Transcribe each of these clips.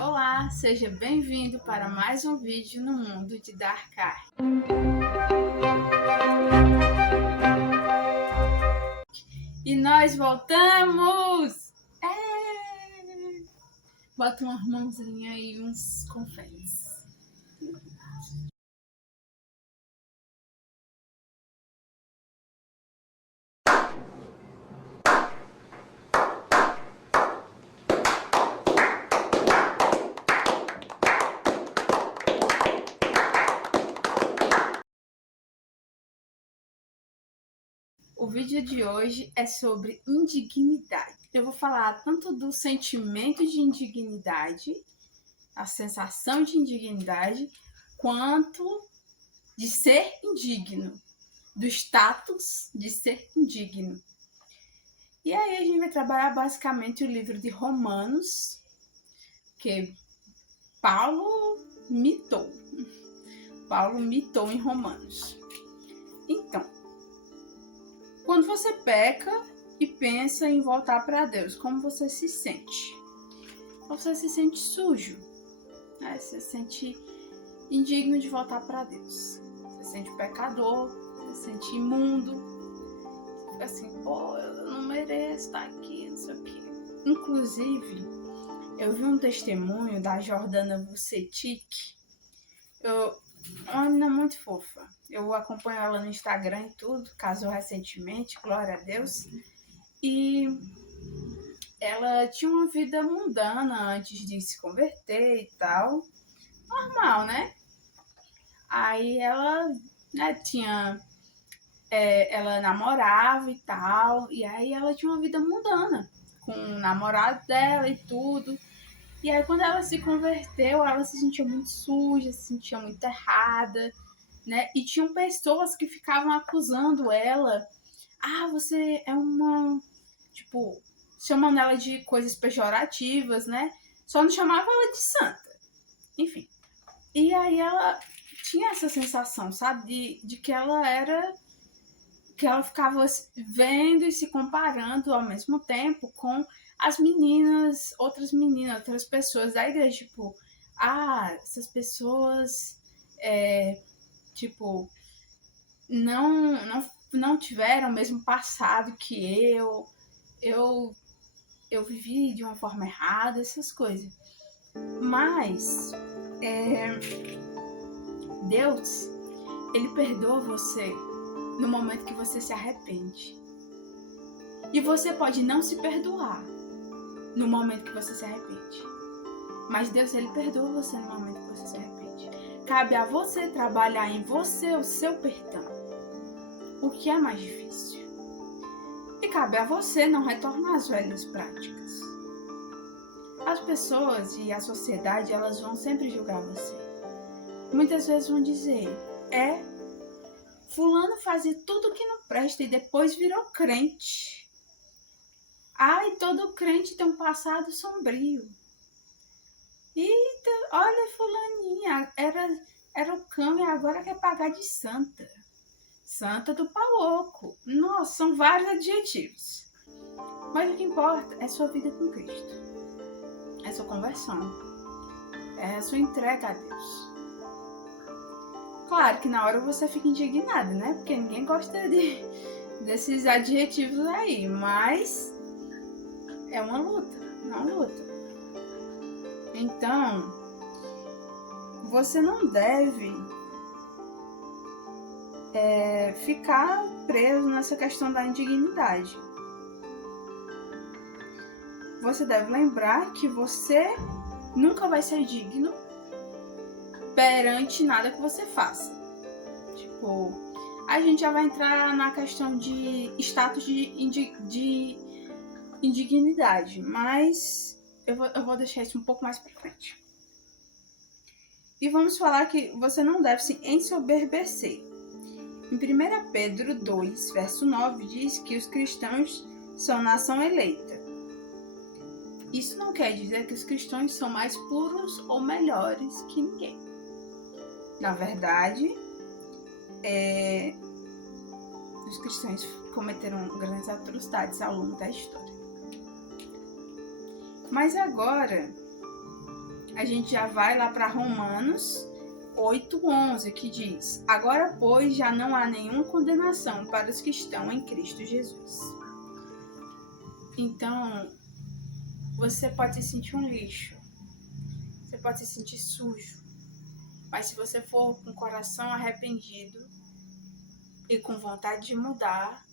Olá, seja bem-vindo para mais um vídeo no mundo de Darkar. E nós voltamos! Bota uma mãozinha e uns confetes. O vídeo de hoje é sobre indignidade. Eu vou falar tanto do sentimento de indignidade, a sensação de indignidade, quanto de ser indigno, do status de ser indigno. E aí a gente vai trabalhar basicamente o livro de Romanos, que Paulo mitou. Paulo mitou em Romanos. Então, quando você peca e pensa em voltar para Deus, como você se sente? Você se sente sujo, né? Você se sente indigno de voltar para Deus. Você se sente pecador, você se sente imundo. Você fica assim, pô, eu não mereço estar aqui, não sei o quê. Inclusive, eu vi um testemunho da Jordana Vucetic. Uma menina muito fofa. Eu acompanho ela no Instagram e tudo, casou recentemente, glória a Deus. E ela tinha uma vida mundana antes de se converter e tal. Normal, né? Aí ela, né, ela namorava e tal. E aí ela tinha uma vida mundana com o namorado dela e tudo. E aí quando ela se converteu, ela se sentia muito suja, se sentia muito errada, né? E tinham pessoas que ficavam acusando ela. Ah, você é uma... Tipo, chamando ela de coisas pejorativas, né? Só não chamava ela de santa. Enfim. E aí ela tinha essa sensação, sabe? De que ela era... Que ela ficava vendo e se comparando ao mesmo tempo com as meninas, outras pessoas da igreja. Tipo, essas pessoas... tipo, não tiveram o mesmo passado que eu vivi de uma forma errada, essas coisas. Mas Deus, ele perdoa você no momento que você se arrepende. E você pode não se perdoar no momento que você se arrepende. Mas Deus, ele perdoa você no momento que você se arrepende. Cabe a você trabalhar em você o seu perdão. O que é mais difícil? E cabe a você não retornar às velhas práticas. As pessoas e a sociedade, elas vão sempre julgar você. Muitas vezes vão dizer, fulano fazia tudo que não presta e depois virou crente. Ai, todo crente tem um passado sombrio. Eita, olha fulaninha, era o cão e agora quer pagar de santa. Santa do pau-oco. Nossa, são vários adjetivos. Mas o que importa é sua vida com Cristo. É sua conversão. É a sua entrega a Deus. Claro que na hora você fica indignado, né? Porque ninguém gosta desses adjetivos aí. Mas é uma luta. Então, você não deve ficar preso nessa questão da indignidade. Você deve lembrar que você nunca vai ser digno perante nada que você faça. Tipo, a gente já vai entrar na questão de status de indignidade, mas eu vou deixar isso um pouco mais pra frente. E vamos falar que você não deve se ensoberbecer. Em 1 Pedro 2, verso 9, diz que os cristãos são nação eleita. Isso não quer dizer que os cristãos são mais puros ou melhores que ninguém. Na verdade, os cristãos cometeram grandes atrocidades ao longo da história. Mas agora, a gente já vai lá para Romanos 8:11, que diz: agora, pois, já não há nenhuma condenação para os que estão em Cristo Jesus. Então, você pode se sentir um lixo, você pode se sentir sujo, mas se você for com o coração arrependido e com vontade de mudar,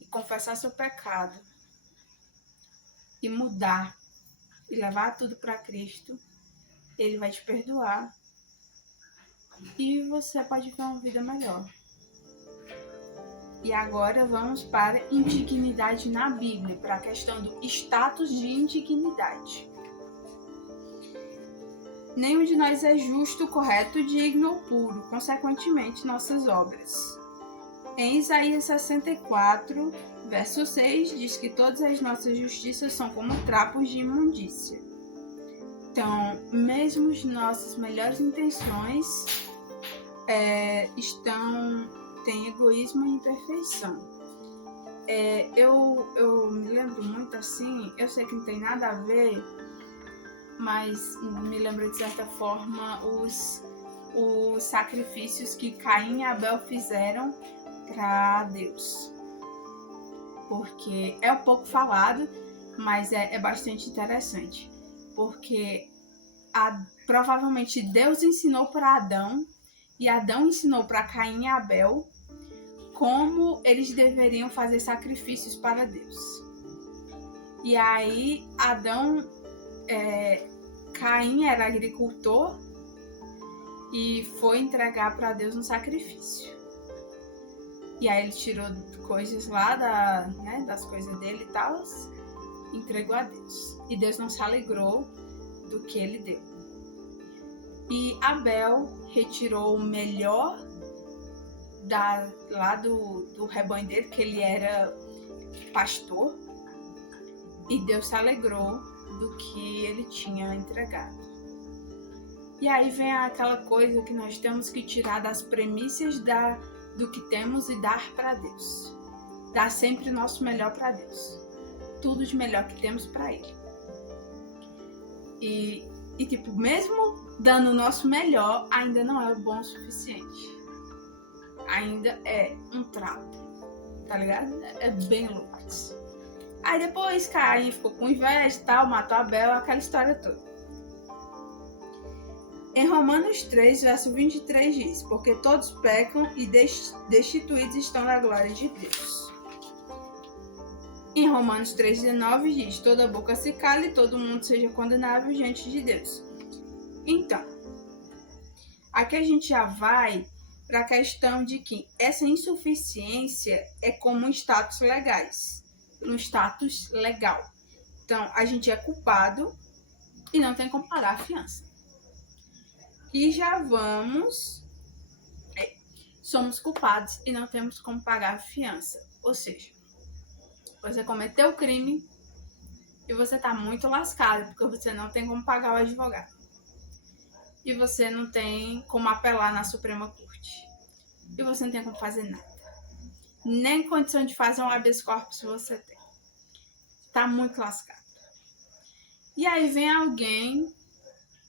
e confessar seu pecado, e mudar, e levar tudo para Cristo, Ele vai te perdoar e você pode ter uma vida melhor. E agora vamos para indignidade na Bíblia, para a questão do status de indignidade. Nenhum de nós é justo, correto, digno ou puro, consequentemente nossas obras. Em Isaías 64, verso 6, diz que todas as nossas justiças são como trapos de imundícia. Então, mesmo as nossas melhores intenções têm egoísmo e imperfeição. Eu me lembro muito assim, eu sei que não tem nada a ver, mas me lembro de certa forma os sacrifícios que Caim e Abel fizeram para Deus. Porque é um pouco falado, mas é bastante interessante. Porque provavelmente Deus ensinou para Adão e Adão ensinou para Caim e Abel como eles deveriam fazer sacrifícios para Deus. E aí Caim era agricultor e foi entregar para Deus um sacrifício. E aí ele tirou coisas lá das coisas dele e tal, entregou a Deus. E Deus não se alegrou do que ele deu. E Abel retirou o melhor lá do rebanho dele, que ele era pastor, e Deus se alegrou do que ele tinha entregado. E aí vem aquela coisa que nós temos que tirar das premissas do que temos e dar para Deus. Dar sempre o nosso melhor para Deus. Tudo de melhor que temos para Ele. E tipo, mesmo dando o nosso melhor, ainda não é o bom o suficiente. Ainda é um trapo, tá ligado? É bem louco isso. Aí depois Caim ficou com inveja e tal, matou Abel, aquela história toda. Em Romanos 3, verso 23 diz: porque todos pecam e destituídos estão da glória de Deus. Em Romanos 3,19 diz: toda boca se cale e todo mundo seja condenável diante de Deus. Então, aqui a gente já vai para a questão de que essa insuficiência é como um status legal. Então, a gente é culpado e não tem como pagar a fiança. E já somos culpados e não temos como pagar a fiança. Ou seja, você cometeu o crime e você tá muito lascado, porque você não tem como pagar o advogado. E você não tem como apelar na Suprema Corte. E você não tem como fazer nada. Nem condição de fazer um habeas corpus você tem. Tá muito lascado. E aí vem alguém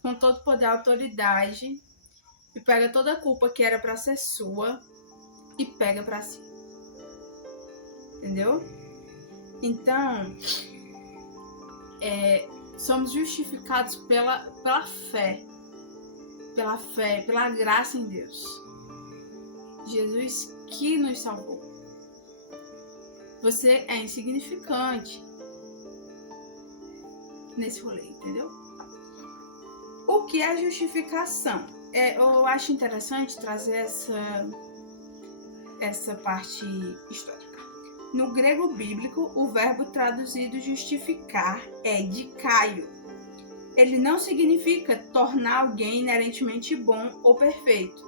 com todo poder e autoridade e pega toda a culpa que era para ser sua e pega para si. Entendeu? Então, somos justificados pela fé. Pela fé, pela graça em Deus. Jesus que nos salvou. Você é insignificante nesse rolê, entendeu? O que é justificação? Eu acho interessante trazer essa parte histórica. No grego bíblico, o verbo traduzido justificar é dikaio. Ele não significa tornar alguém inerentemente bom ou perfeito,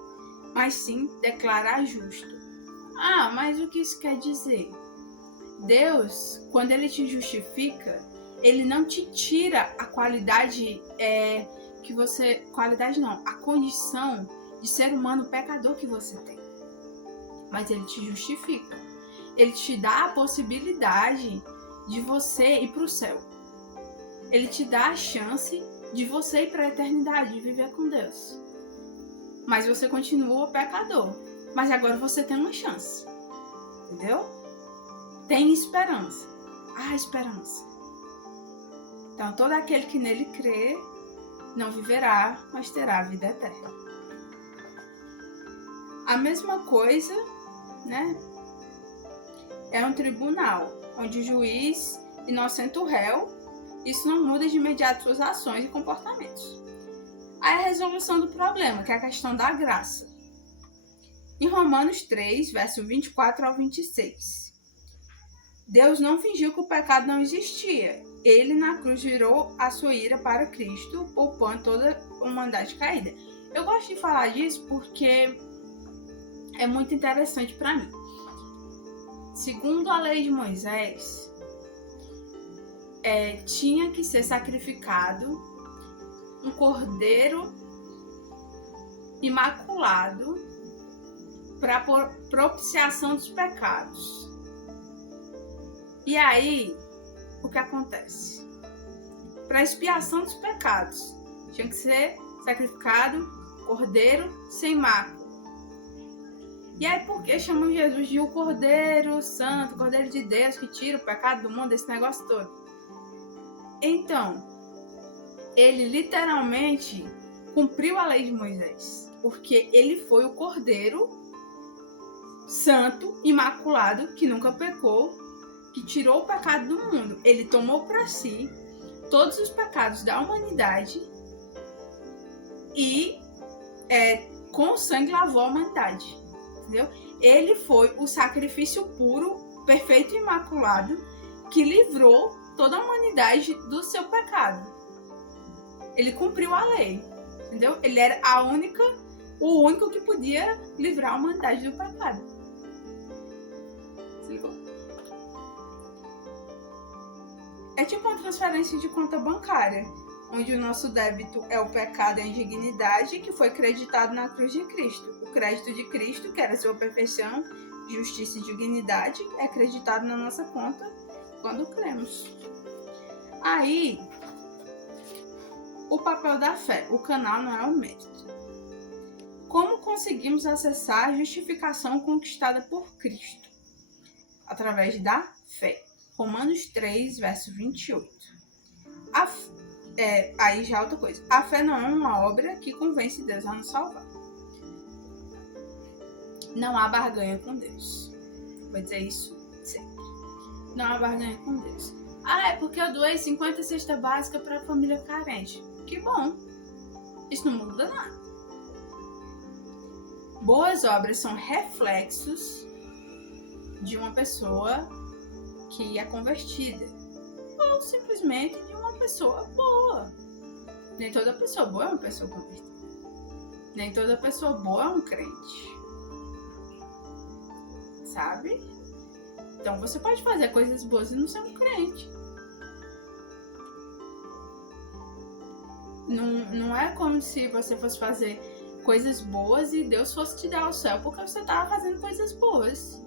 mas sim declarar justo. Ah, mas o que isso quer dizer? Deus, quando Ele te justifica, Ele não te tira a qualidade a condição de ser humano pecador que você tem. Mas Ele te justifica. Ele te dá a possibilidade de você ir para o céu. Ele te dá a chance de você ir para a eternidade, de viver com Deus. Mas você continua pecador. Mas agora você tem uma chance. Entendeu? Tem esperança. Há esperança. Então, todo aquele que nele crê não viverá, mas terá a vida eterna. A mesma coisa, né? É um tribunal, onde o juiz inocenta o réu. Isso não muda de imediato suas ações e comportamentos. Aí a resolução do problema, que é a questão da graça. Em Romanos 3, verso 24 ao 26. Deus não fingiu que o pecado não existia. Ele na cruz virou a sua ira para Cristo, poupando toda a humanidade caída. Eu gosto de falar disso porque é muito interessante para mim. Segundo a lei de Moisés, tinha que ser sacrificado um cordeiro imaculado para propiciação dos pecados. E aí, o que acontece? Para expiação dos pecados, tinha que ser sacrificado cordeiro sem mácula. E aí, por que chamam Jesus de o Cordeiro Santo, o Cordeiro de Deus que tira o pecado do mundo, esse negócio todo? Então, ele literalmente cumpriu a lei de Moisés, porque ele foi o Cordeiro Santo, imaculado, que nunca pecou, que tirou o pecado do mundo. Ele tomou para si todos os pecados da humanidade e com o sangue lavou a humanidade. Entendeu? Ele foi o sacrifício puro, perfeito e imaculado que livrou toda a humanidade do seu pecado. Ele cumpriu a lei, entendeu? Ele era o único que podia livrar a humanidade do pecado. Se ligou? É tipo uma transferência de conta bancária, onde o nosso débito é o pecado e a indignidade que foi creditado na cruz de Cristo. O crédito de Cristo, que era sua perfeição, justiça e dignidade, é creditado na nossa conta quando cremos. Aí, o papel da fé. O canal não é o mérito. Como conseguimos acessar a justificação conquistada por Cristo? Através da fé. Romanos 3, verso 28. Aí já é outra coisa. A fé não é uma obra que convence Deus a nos salvar. Não há barganha com Deus. Vou dizer isso sempre. Não há barganha com Deus. É porque eu doei 50 cesta básica para a família carente. Que bom. Isso não muda nada. Boas obras são reflexos de uma pessoa que é convertida. Ou simplesmente de uma pessoa boa. Nem toda pessoa boa é uma pessoa convertida. Nem toda pessoa boa é um crente. Sabe? Então você pode fazer coisas boas e não ser um crente. Não é como se você fosse fazer coisas boas e Deus fosse te dar o céu porque você estava fazendo coisas boas.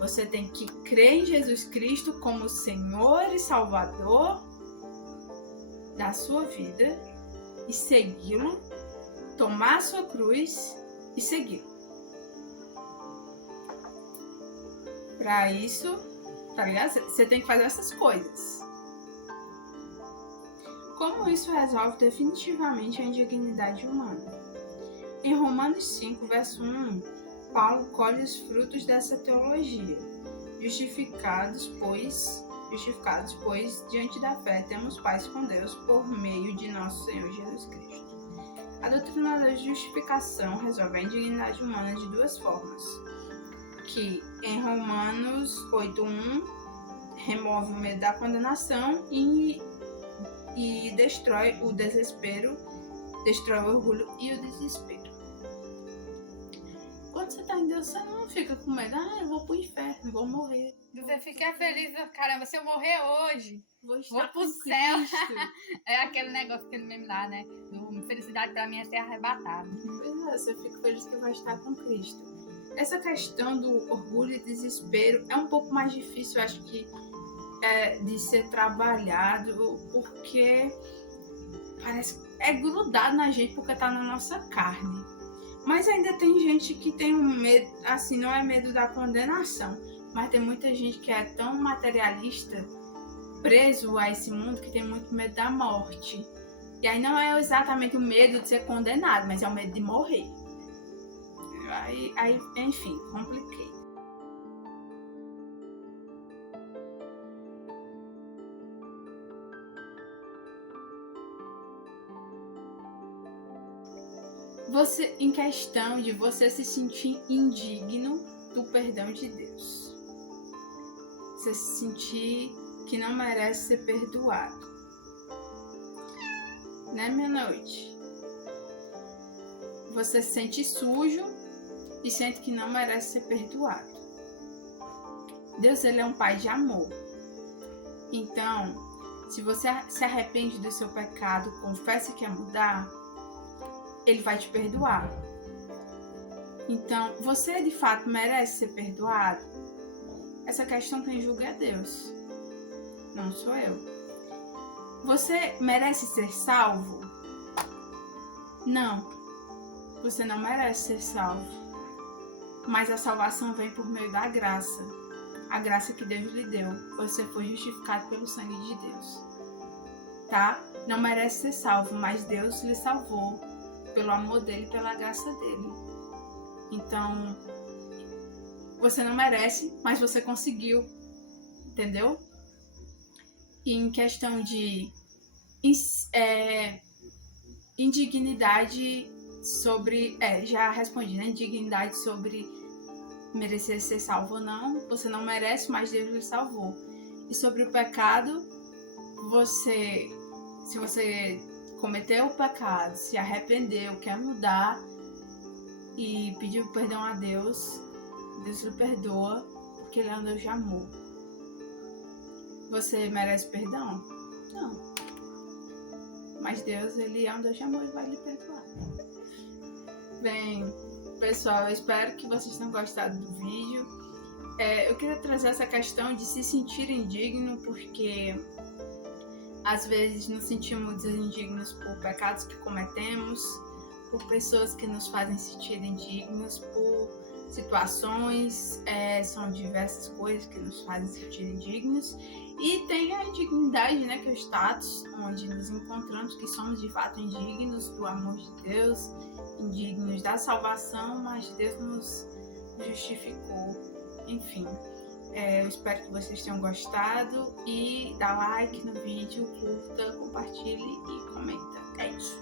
Você tem que crer em Jesus Cristo como Senhor e Salvador da sua vida e segui-lo, tomar a sua cruz e segui-lo. Para isso, tá ligado? Você tem que fazer essas coisas. Como isso resolve definitivamente a indignidade humana? Em Romanos 5, verso 1, Paulo colhe os frutos dessa teologia. Justificados, pois, diante da fé temos paz com Deus por meio de nosso Senhor Jesus Cristo. A doutrina da justificação resolve a indignidade humana de duas formas. Que em Romanos 8:1 remove o medo da condenação e destrói o desespero, destrói o orgulho e o desespero. Quando você tá em Deus, você não fica com medo. Eu vou pro inferno, vou morrer. Você fica feliz, caramba, se eu morrer hoje, vou pro céu. É aquele negócio, aquele meme lá, né? Felicidade pra mim é ser arrebatado. Pois é, você fica feliz que vai estar com Cristo. Essa questão do orgulho e desespero é um pouco mais difícil, eu acho que de ser trabalhado, porque parece que é grudado na gente porque tá na nossa carne. Mas ainda tem gente que tem um medo, assim, não é medo da condenação, mas tem muita gente que é tão materialista, preso a esse mundo, que tem muito medo da morte. E aí não é exatamente o medo de ser condenado, mas é o medo de morrer. Aí enfim, compliquei. Você, em questão de você se sentir indigno do perdão de Deus. Você se sentir que não merece ser perdoado. Né, minha noite? Você se sente sujo e sente que não merece ser perdoado. Deus, ele é um pai de amor. Então, se você se arrepende do seu pecado, confessa que quer mudar, ele vai te perdoar. Então, você de fato merece ser perdoado? Essa questão quem julga é Deus, não sou eu. Você merece ser salvo? Não, você não merece ser salvo. Mas a salvação vem por meio da graça. A graça que Deus lhe deu. Você foi justificado pelo sangue de Deus. Tá? Não merece ser salvo, mas Deus lhe salvou pelo amor dele, pela graça dele. Então, você não merece, mas você conseguiu. Entendeu? E em questão de indignidade sobre... já respondi, né? Indignidade sobre merecer ser salvo ou não. Você não merece, mas Deus lhe salvou. E sobre o pecado, se você cometeu o pecado, se arrependeu, quer mudar e pediu perdão a Deus, Deus lhe perdoa, porque ele é um Deus de amor. Você merece perdão? Não. Mas Deus, ele é um Deus de amor e vai lhe perdoar. Bem, pessoal, eu espero que vocês tenham gostado do vídeo. Eu queria trazer essa questão de se sentir indigno, porque às vezes nos sentimos indignos por pecados que cometemos, por pessoas que nos fazem sentir indignos, por situações, são diversas coisas que nos fazem sentir indignos. E tem a indignidade, né, que é o status, onde nos encontramos que somos de fato indignos do amor de Deus, indignos da salvação, mas Deus nos justificou. Enfim, eu espero que vocês tenham gostado e dá like no vídeo, curta, compartilhe e comenta. É isso.